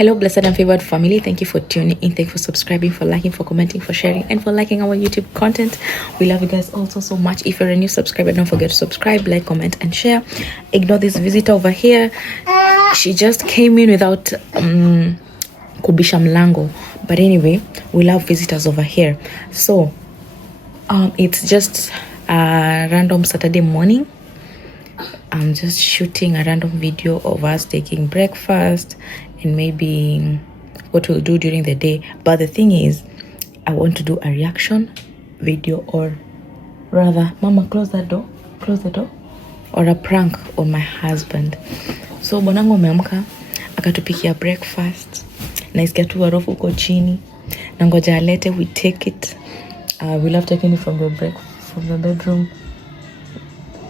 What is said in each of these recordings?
Hello, blessed and favored family. Thank you for tuning in. Thank you for subscribing, for liking, for commenting, for sharing, and for liking our YouTube content. We love you guys also so much. If you're a new subscriber, don't forget to subscribe, like, comment, and share. Ignore this visitor over here. She just came in without kubisha mlango. But anyway, we love visitors over here. So it's just a random Saturday morning. I'm just shooting a random video of us taking breakfast and maybe what we'll do during the day. But the thing is, I want to do a reaction video, or rather, Mama, close the door, or a prank on my husband. So mwanangu ameamka akatupikia breakfast, naisikia tu harufu uko chini, na ngoja alete, we take it. We love taking it from the bedroom.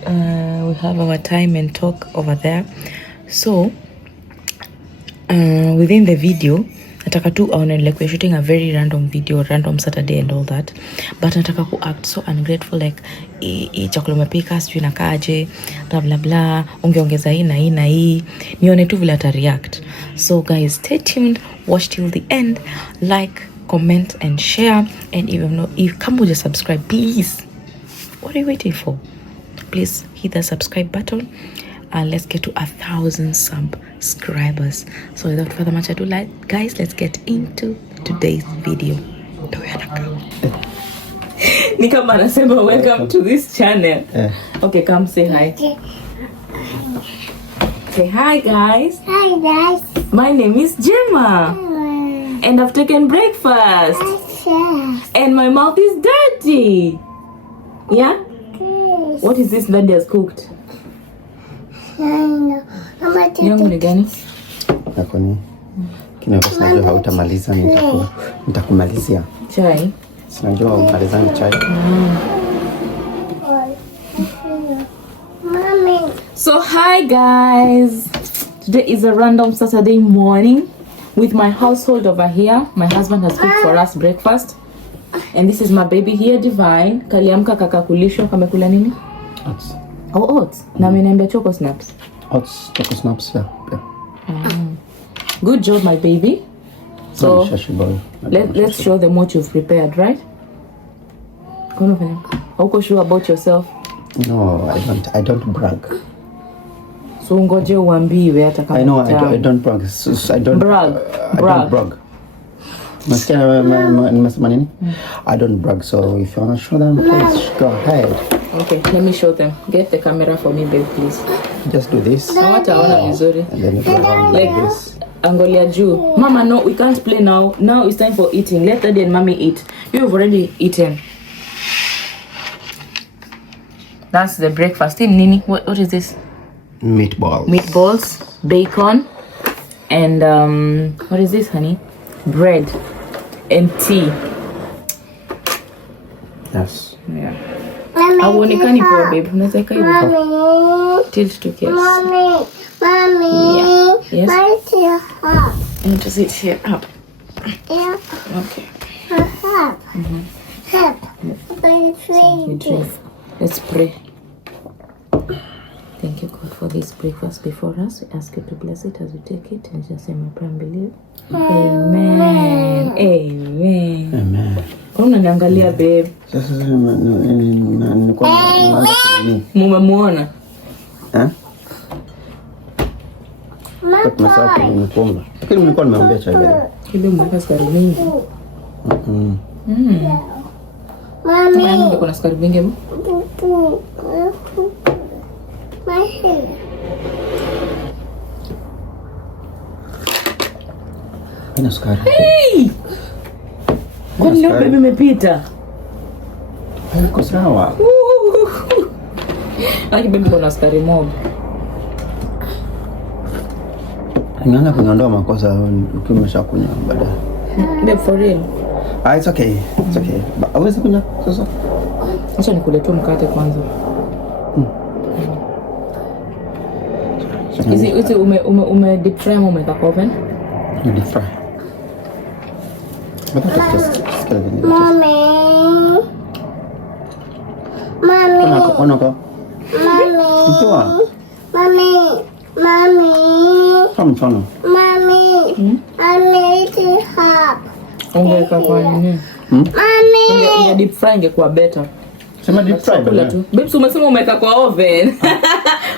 We have our time and talk over there. So within the video nataka tu like we're shooting a very random video, random Saturday and all that, but nataka ku act so ungrateful, like chakula umepika sijui nakaje, blah blah blah, ungeongeza hii na hii na hii, nione tu vile ata react. So guys, stay tuned, watch till the end, like, comment and share, and even if kama uja subscribe, please, what are you waiting for? Please hit the subscribe button. Let's get to 1,000 subscribers. So without further much ado, guys, let's get into today's video. Nikama anasema welcome to this channel. Okay, come say hi. Say hi, guys. Hi, guys. My name is Gemma. And I've taken breakfast. And my mouth is dirty. Yeah? What is this Daddy has cooked? Yangu ni gani? Nakoni. Kinakosa najua hautamaliza, nitakumalizia. Chai. Sinajua umalizani chai. Mommy. So hi guys. Today is a random Saturday morning with my household over here. My husband has cooked for us breakfast. And this is my baby here, Divine. Kaliamka kakakulisho, kamekula nini? Oats. Oh, oats. Na ameniambia choco snaps. Oats, choco snaps, yeah. Good job, my baby. So let's show them what you've prepared, right? Hauko sure about yourself? No, I don't brag. So ngoje uambiwe hata kama. I know, I don't brag. I don't brag. I don't brag. I don't brag, so if you want to show them, please go ahead. Okay, let me show them. Get the camera for me, babe, please. Just do this. Hawataona vizuri. And then you go around like this. Angolia juu. Mama, no, we can't play now. Now it's time for eating. Let Daddy and Mommy eat. You've already eaten. That's the breakfast. Nini? What is this? Meatballs. Meatballs, bacon, and what is this, honey? Bread and tea. Yes. Yeah. Hauonekani poa, babe. Unaweza hivyo. Tilt to kiss. Mommy. Yeah. Yes. Why is your hot? I need to sit here up. Yeah. Okay. Hot. Hot. Let's pray. Thank you, God, for this breakfast before us. We ask you to bless it as we take it, and just say my prayer and believe. Amen. Amen. Amen. Kwa unaniangalia, babe? Sasa Mumemuona? Masafu nimekuomba. Lakini nilikuwa nimeambia chai leo. Kile mweka sukari mingi. Mommy. Mama kuna sukari mingi. My hair. Ina sukari. Hey! Kwa nini baby imepita? Haiko sawa. Aki baby kuna sukari mob. Nganga kuniondoa makosa ukiwa umeshakunywa baadaye. Babe, for real. It's okay. It's okay. But aweza kunywa sasa. Acha nikule tu mkate kwanza. Hizi ume deep fry ama umeka oven? Deep fry. Mommy. Onako. Mommy. Come. Mommy. Mommy, it's hot. Ungeweka kwa nini? Mommy. Unge deep fry ingekuwa better. Sema deep fry Kula tu. Babes umesema umeweka kwa oven.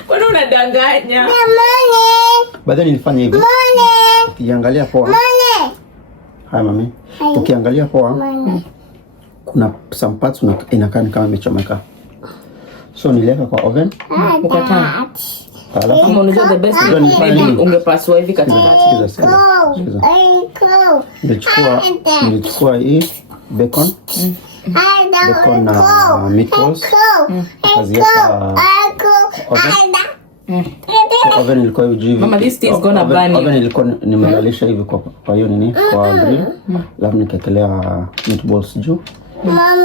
Kwani unadanganya? Mommy. Baadaye nilifanya hivi. Mommy. Ukiangalia poa. Mommy. Hai mami. Ukiangalia poa. Kuna some parts inakaa kama imechomeka. So niliweka kwa oven. Ukatana. Alafu Kama unajua the best ungepasua hivi katikati. Nilichukua hii bacon. Bacon na meatballs. Kaziweka oven ilikuwa hivi. Mama, this is gonna burn you. Oven ilikuwa nimelalisha hivi kwa hiyo nini kwa grill. Alafu nikaekelea meatballs juu.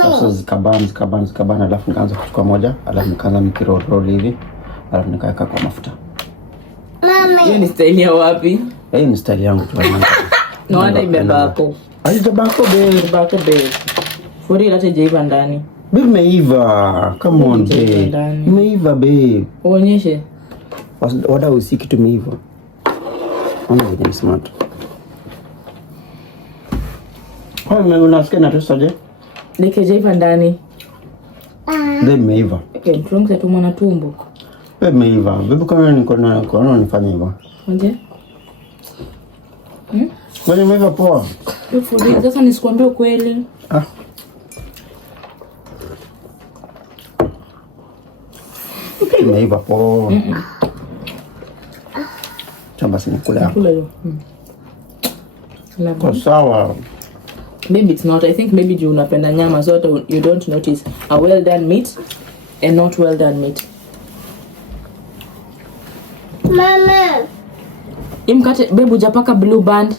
Sasa zikabana alafu nikaanza kuchukua moja, alafu nikaanza nikiroll hivi. Alafu nikaweka kwa mafuta. Hiyo ni style ya wapi? Hii ni style yangu tu. No wonder imebako. Haijabako babe. For real hata jaiva ndani. Babe imeiva. Come on babe. Imeiva babe. Uonyeshe. Wada usiki tu imeiva. Ona ni smart. Kwa nini unasikia na tosaje? Like jaiva ndani. Babe imeiva. Okay, tunataka tumwa na tumbo. Babe imeiva. Babe kama niko nifanye hivyo. Nje? Kwani imeiva poa? For real sasa nisikwambie ukweli. Imeiva poa. Chamba sini kula. Kula hiyo. Kwa sawa. Maybe it's not. I think maybe you unapenda nyama so you don't notice a well done meat and not well done meat. Mama. Imkate babe hujapaka blue band.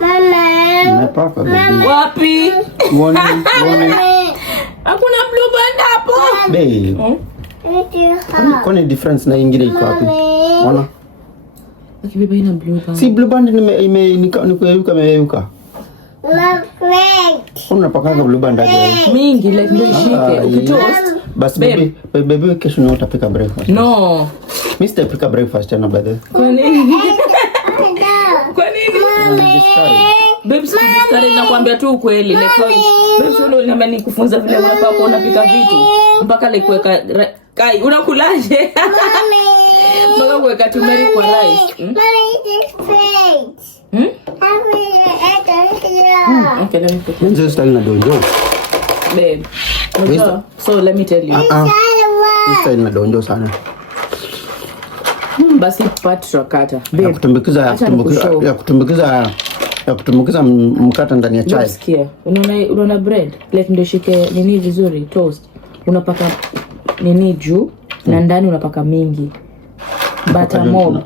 Mama. Nimepaka babe. Wapi? Uone. Hakuna blue band hapo. Babe. Kwani difference na ingine iko wapi? Ona. Akibeba ina blue band. Si blue band nimeyuka. Unapaka blue band aje? Mingi like ndio shike. Ukitoast. Bas baby kesho ni utapika breakfast. No. Mimi sitapika breakfast tena baadaye. Kwa nini? Kwa nini? Babes, kujistare nakwambia tu ukweli. Like babes unaniambia nikufunza vile unafaa unapika vitu. Mpaka like kuweka kai unakulaje? Mpaka kuweka turmeric kwa rice. Okay, let me put it. Nje style na donjo. Babe. So let me tell you. Style na donjo sana. Basi patra kata. Ya kutumbukiza mkate ndani ya chai. Sikia. Unaona bread? Like ndio shike nini vizuri toast. Unapaka nini juu na ndani unapaka mingi. Butter mob.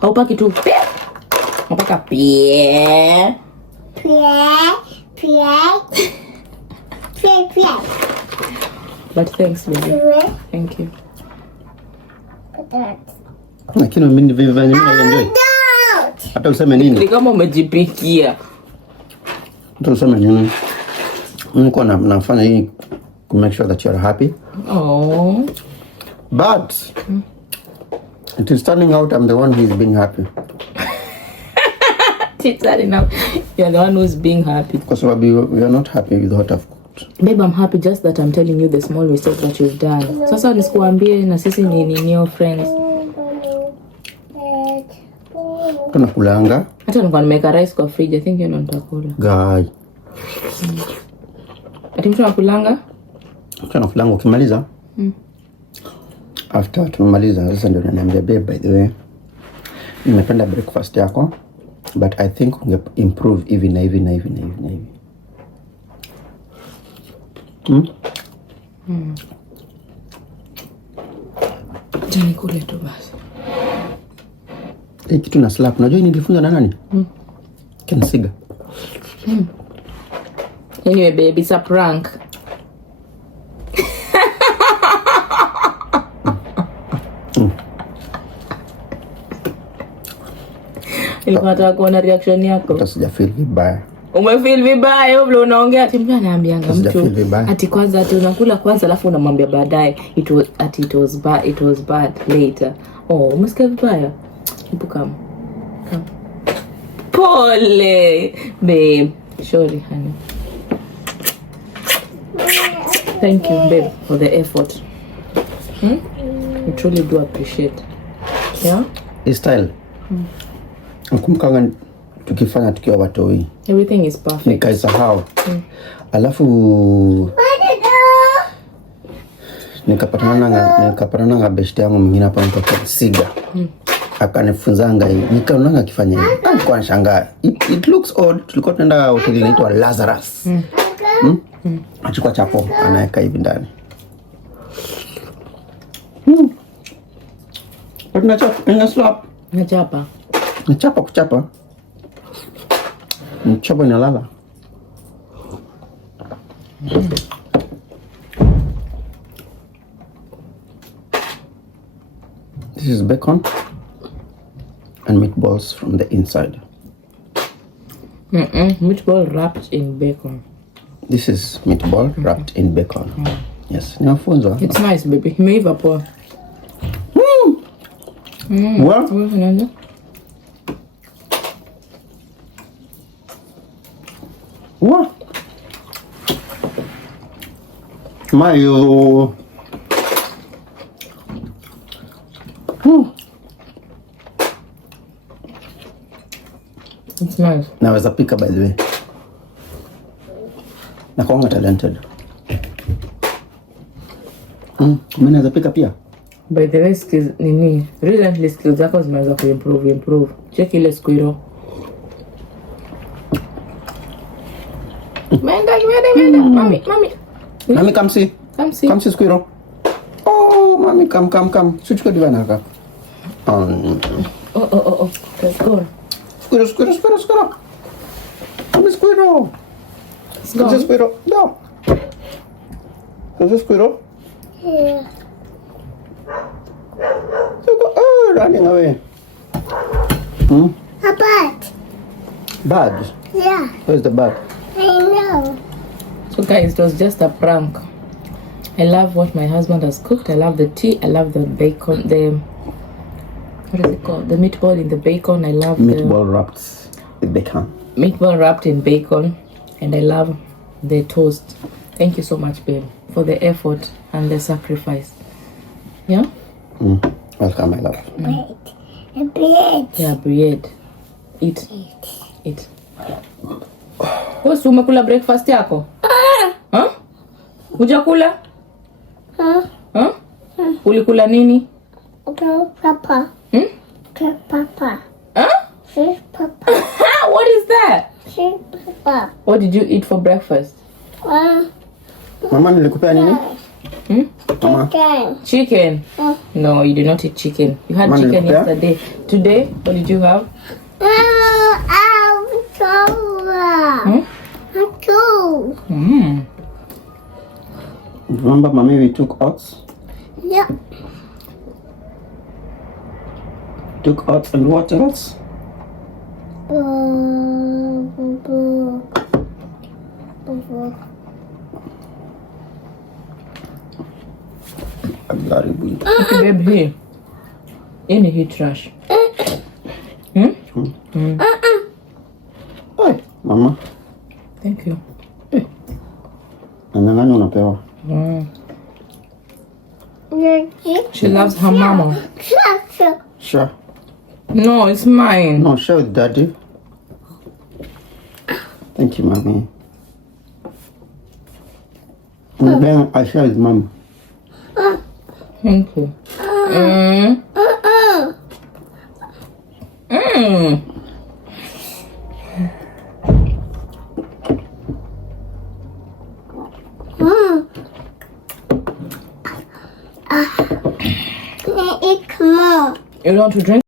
Haupaki tu. Unapaka pie. But thanks baby. Thank you. Lakini mimi enjoy. Hata useme nini? Ni kama umejipikia. Hata useme nini? Niko nafanya hii to make sure that you are happy. Oh. But it is turning out I'm the one who is being happy. It's turning out you're the one who's being happy. Because we are not happy with what I've cooked. Babe, I'm happy just that I'm telling you the small mistake that you've done. Sasa nisikuambie na sisi ni your friends. Kuna kulanga. Hata nilikuwa nimeweka rice kwa fridge. I think you know nitakula. Guy. Ati mtu anakulanga? Kana kulanga ukimaliza. After tumaliza sasa ndio naniambia babe, by the way, nimependa breakfast yako but I think unge improve hivi na hivi. Jani kule tu basi. Hii kitu na slap. Unajua nilifunza na nani? Kensiga. Anyway baby, it's a prank. Nataka kuona reaction yako. Hata sijafeel vibaya. Umefeel vibaya vile unaongea ati mtu anaambianga mtu ati kwanza ati unakula kwanza alafu unamwambia baadaye it was bad later. Oh, umesikia vibaya? Hebu come. Pole, babe. Sorry, honey. Thank you, babe, for the effort. We truly do appreciate. Yeah? Hii style. Nakumbuka tukifanya tukiwa watoi. Everything is perfect. Nikaisahau. Alafu nikapatana na beshte yangu mwingine hapa mtoka Siga. Akanifunzanga hii. Nikaonanga akifanya hivi. Alikuwa anashangaa. It looks odd. Tulikuwa tunaenda hoteli inaitwa Lazarus. Achukua chapo anaweka hivi ndani. Nachapa. Kuchapa. Mchapa inalala. This is bacon and meatballs from the inside. Meatball wrapped in bacon. This is meatball wrapped in bacon. Yes, nimefunzwa. It's nice, baby. Imeiva poa. What? What? Mayo. It's nice. Naweza pika, by the way. Nakuanga talented. Mimi naweza pika pia. By the way, skills nini? Recently skills zako zimeweza kuimprove. Check ile squirrel. Menda. Mami. Mami, come see. Come see. Come see squirrel. Oh, mommy, come. Switch kwa divana haka. Oh. Let's go. Squirrel. Come squirrel. Come see squirrel. No. Come see squirrel. Yeah. Oh, running away. A bat. Bad. Yeah, Where's the bad? I know. So guys, it was just a prank. I love what my husband has cooked. I love the tea. I love the bacon. What is it called? The meatball in the bacon. I love Meatball wrapped in bacon. Meatball wrapped in bacon. And I love the toast. Thank you so much, babe, for the effort and the sacrifice. Yeah? Welcome, my love. A bread. Yeah, bread. Eat. Wewe si umekula breakfast yako? Hujakula? Ulikula nini? Papa. Papa. Papa. What is that? Papa. What did you eat for breakfast? Mama, nilikupea nini? Mama. Chicken. No, you did not eat chicken. You had Mama, chicken nilikupea? yesterday. Today, what did you have? Remember, mommy, we took oats? Yeah. Took oats and what else? Okay, babe, here. In the trash. Hey, mama. Thank you. Nanyang'anya unapewa. She loves her mama. Sure. No, it's mine. No, share with daddy. Thank you, mommy. And then I share with mom. Thank you. Eat more. You want to drink?